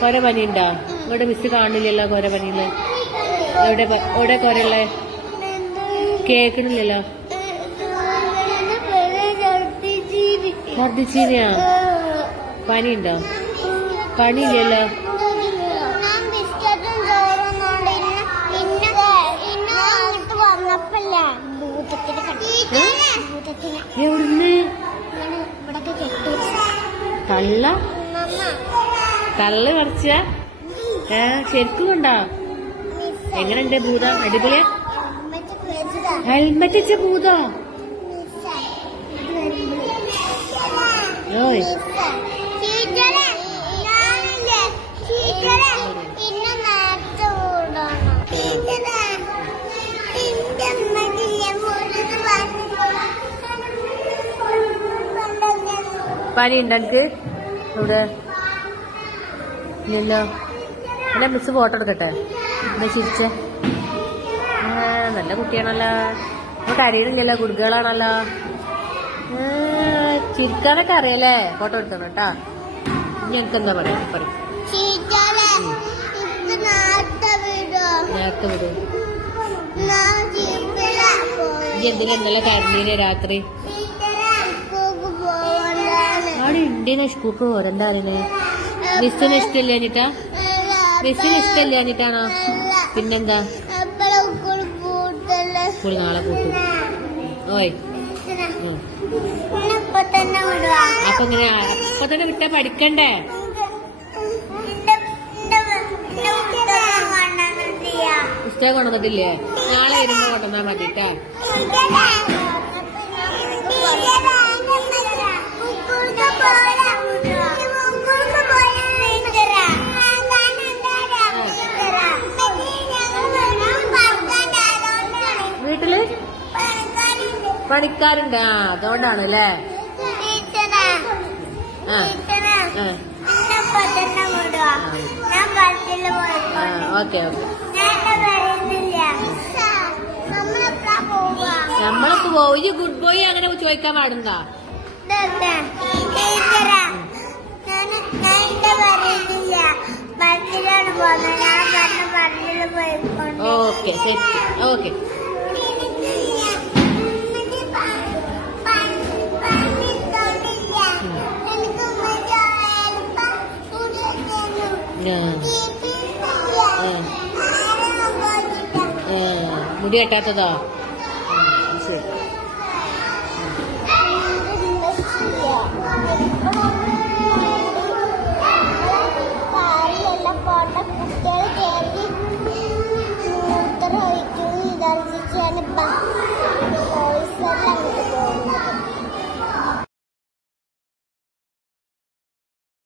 കൊര പനി ഉണ്ടോ ഇവിടെ മിസ് കാണില്ലല്ലോ കൊര പനിയിൽ എവിടെ എവിടെ കൊരല്ലേ കേക്കണില്ലല്ലോ ഛർദിച്ചീനയാ പനി ഉണ്ടോ കട്ടി ഭൂതത്തിന് എവിടുന്ന്? കള്ള? കള്ള് കുറച്ച ഏ ശരിക്കും ഉണ്ടോ? എങ്ങനെയുണ്ട് ഭൂതം? അടിപൊളിയാ? ഹെൽമെറ്റ് വെച്ച ഭൂതോ? ഓയ്. പനി ഞാനില്ലേ. ടീച്ചറെ ഇല്ലല്ലോ അല്ല മിസ് ഫോട്ടോ എടുക്കട്ടെ? എന്നാ ചിരിച്ചേ. നല്ല കുട്ടിയാണല്ലോ. നമുക്ക് അറിയണില്ലല്ലോ കുടുക്കുകളാണല്ലോ ചിരിക്കാനൊക്കെ അറിയല്ലേ? ഫോട്ടോ എടുക്കണം കേട്ടാ. ഇനി എന്താ പറയാ? പറയും. നേരത്തെ വിടോ. എന്തിനാ ഇന്നലെ രാത്രി? അവിടെ ഉണ്ടെന്ന് സ്കൂൾക്ക് അറിയണേ മിസ്സിന് ഇഷ്ടമില്ല എന്നിട്ടാ മിസ്സിന് ഇഷ്ടമില്ല അനിട്ടാണോ പിന്നെന്താ? സ്കൂളിൽ നാളെ കൂട്ടും. ഓയ്. അപ്പൊ ഇങ്ങനെ അപ്പൊ തന്നെ വിട്ടാ പഠിക്കണ്ടേ? പുസ്തകം കൊണ്ടുവന്നിട്ടില്ലേ? നാളെ വരുമ്പോ കൊണ്ടുവന്നാ മതി കേട്ടാ പണിക്കാരുണ്ട്. ആ അതുകൊണ്ടാണ് അല്ലേ? Okay okay. നമ്മളൊക്കെ പോയി ഗുഡ് ബോയ് അങ്ങനെ ചോദിക്കാൻ പാടുണ്ടോ? ഓക്കെ ശരി. ഓക്കെ. മുടി കെട്ടാത്തതോ ശരി.